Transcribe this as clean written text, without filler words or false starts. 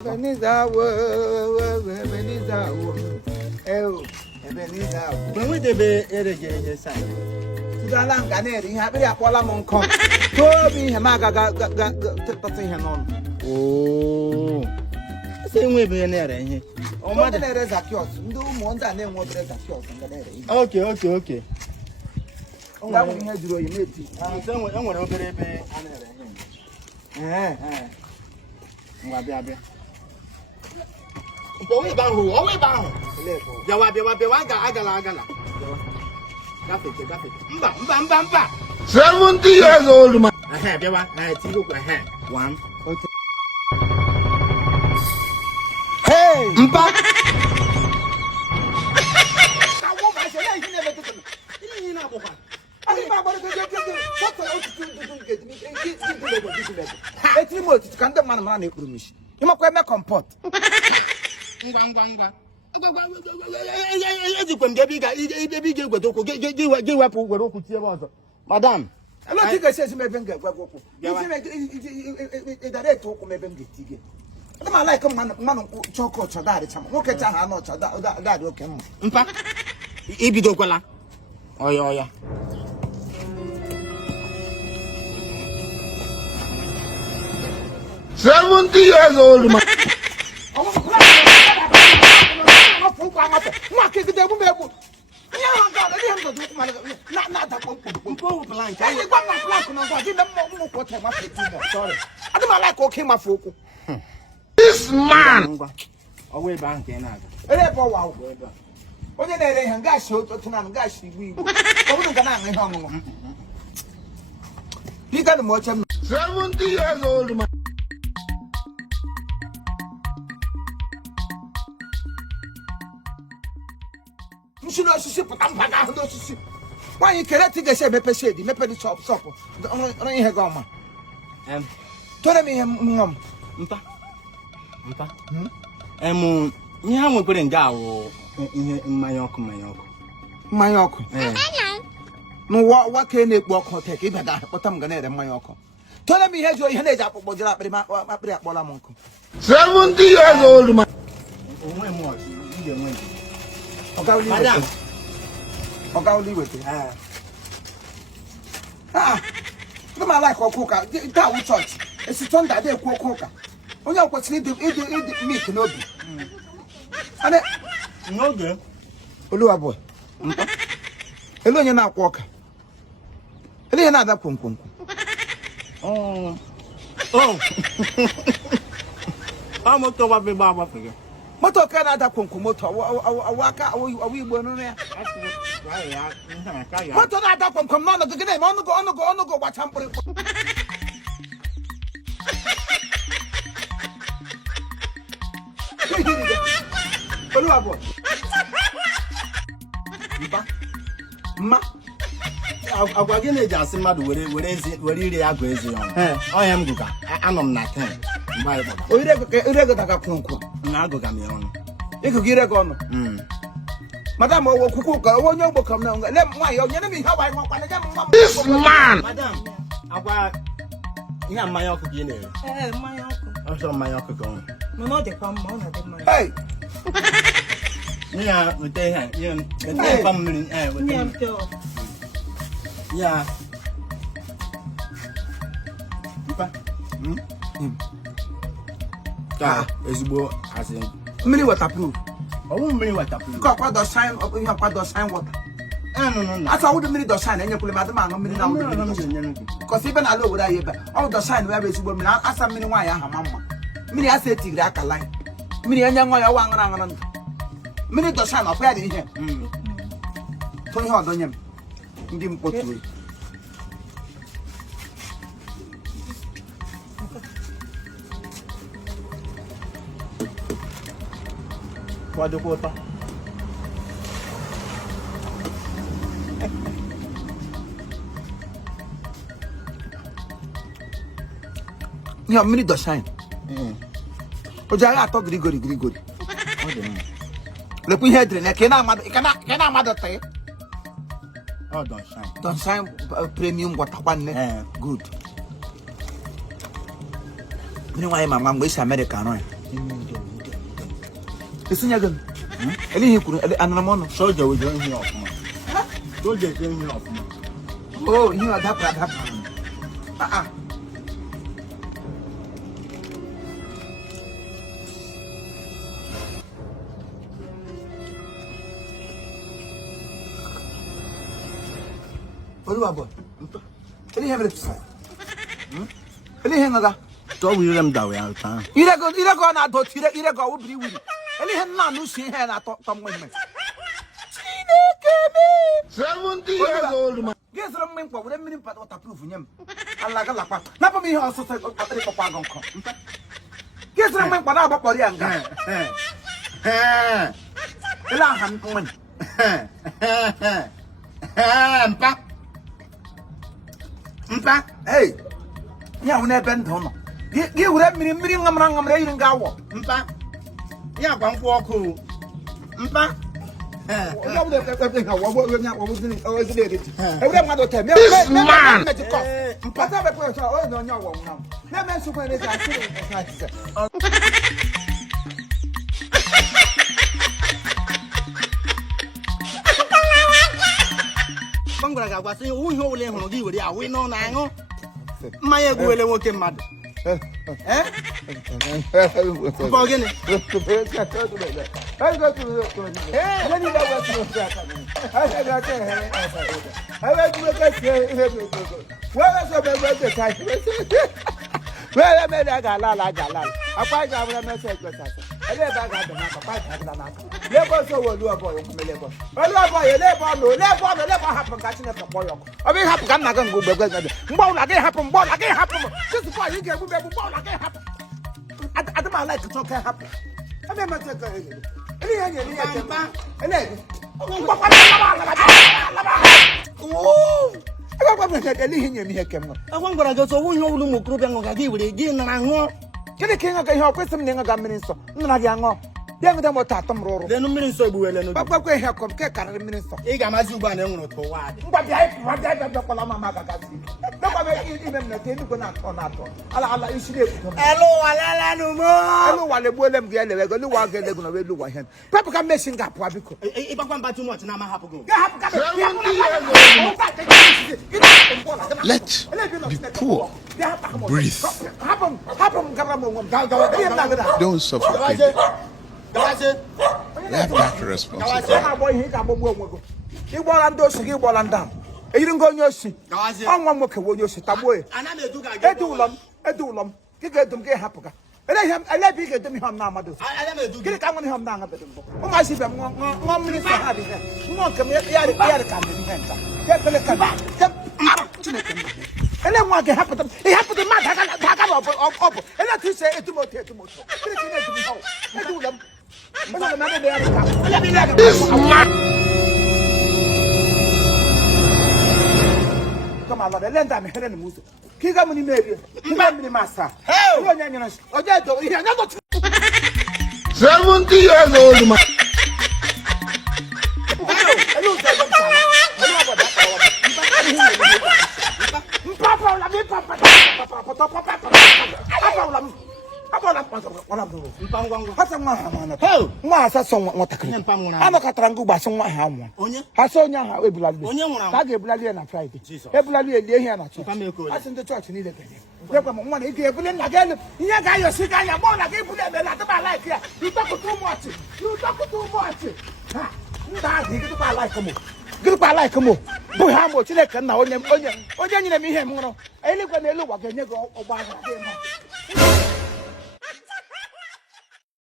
Ebenezer, when we debe erege sign. Sudalang Ganeri, happy Apollo Monco. Toby Hamaga Oh, same way be an error. Oh, mother, there is a kiosk. No more than name what there is a kiosk. Okay. Oh, I will have you in it. Someone over there be an error. Away bound. Agala. 70 years old, man. I have one. I look ahead. One. Hey, Mpa. Madam, I don't think I said maybe get what I like a man chocolate or that. Look at how much that okay. Mpa, Ibidokola. Oh, yeah. $70 years old, man. This man. Away bank and Wow. Only they hang gas to gas. We can you got more 70 years old, man. You should not see why you can't think I said, Mepe said, Mepe the chop supper. The only have gone. Tell me, Mum. You haven't put in Gao in my uncle. My uncle. No, what can it walk or take even that? What I'm gonna my uncle. Tell me, has your head up about your uncle. 70 years old, man. Madam. I'll leave with it. No, I like a cooker. That will touch. It's a ton that they cook. Oh, yeah, what's need to eat meat, no be. And No good. OLUWA boy. Hello, you're not walker. Hello, another pum. Oh. I'm not going to be Baba for you. Moto Canada Kunkumoto, a waka, are we born there? What on that from command of the game? On go, what temple? OLUWA boy. Ma. I'll get a just mad where you are crazy on. I am good. I'm not 10. We never got a conquer. Nagogamion. You could get a gun. Madame, will cook when you will come down. Let my enemy how I want this man. Madam, I got my uncle. My uncle. Also, my uncle going. No, they come on at the money. Hey, yeah, with they had you family. Yeah. Ezigbo as in many waterproof. I won't bring waterproof. What the sign of you have the sign water. No. I thought the minute the sign and you put madam on minute now. Because even I know what I hear. All the sign where it's women. I asked many why I have mamma. Many I said to that line. Many a young one around. Many the sign of where in here. Tony Hard on him. Didn't put to What the water? You minute the sign. Ojara talk Grigori. Look, we had drink. Can I mother say? Oh, don't shine. Don't sign premium water one. Good. You know why my mom was American, right? Isunya gan. Eli hikuru ananamono. Soldier we don't hear of man. Soldier don't hear of man. Oh, you are that. OLUWA boy. Eli have it. Eli henga. So we them down ya ta. Ira go na do tire ira go obiri wuri. Eli hen na no shi hen na to mo me. Chineke me. 70 years old man. Guess ram men kwa we mini pat waterproof nyam. Allah ga lakwa. Na pa mi he oso se atri ko pa gon ko. Guess ram men kwa na ba pori anga. Ila han men. Mpa, hey. Ya una ben tono. Gi ure miri ngamra yin ga wo. Mpa. Ya kwa nfu oku. Mpa. Oga wo de ka wo nya wo zini o zini edit. E ure ma do te. Me mpa ta be ko so o no nya wo na. Na me su ko ne ka sire ka tse. Bangura ga gwa sin wo ihe ole hunu gi were awe no na anwo. Mmanya egwele nwoke mmadụ. Mpa gịnị? Well, I made a galala. I quite have a message. I never got the knock. I have the knock. Never so will do a boy. Never happen. Catching up a boy. I mean, happen. I'm not going to go back. More like it happen. Just why you get more like it happen. I don't like to talk happen. I never said Agwangwara ga so wo ihe olu mo krobia ngo ga gi were gi na anwo. Kene kenga ka ihe okwesem ne nga mmiri nsọ. Nna gi anwo. Bia ngede mo tatom roro. Le no mmiri nsọ egbuwele no. Gbagba ihe kom ke karịrị mmiri nsọ. Ị ga-amazi ugbu a na enwere ụtọ ụwa dị. Ngwa bịa kwala mama ka kasi. Nakwa me ime na te ndiko na atọ. Ala isi na ebuto. Elu walala no mo. Elu wale gbolem gi elewe go luwa ga elegu na we luwa hen. Pepe ka machine ga apụ abiko. Ị gbakwa mba too much na ma hapụ go. Ga hapụ ka. Let be poor. Breathe. Don't suffocate. You have that responsibility. And then what happened? It happened to my up. And that is it to motor. Come on, let them head and move. Kick up many maybe. Master. Hey, 70 years old man. Group like mo. Boy, how much you can now? Onye nyere m ihe m ṅụrụ. Anyị lekwa n'elu ụwa ga-enye gị ọgba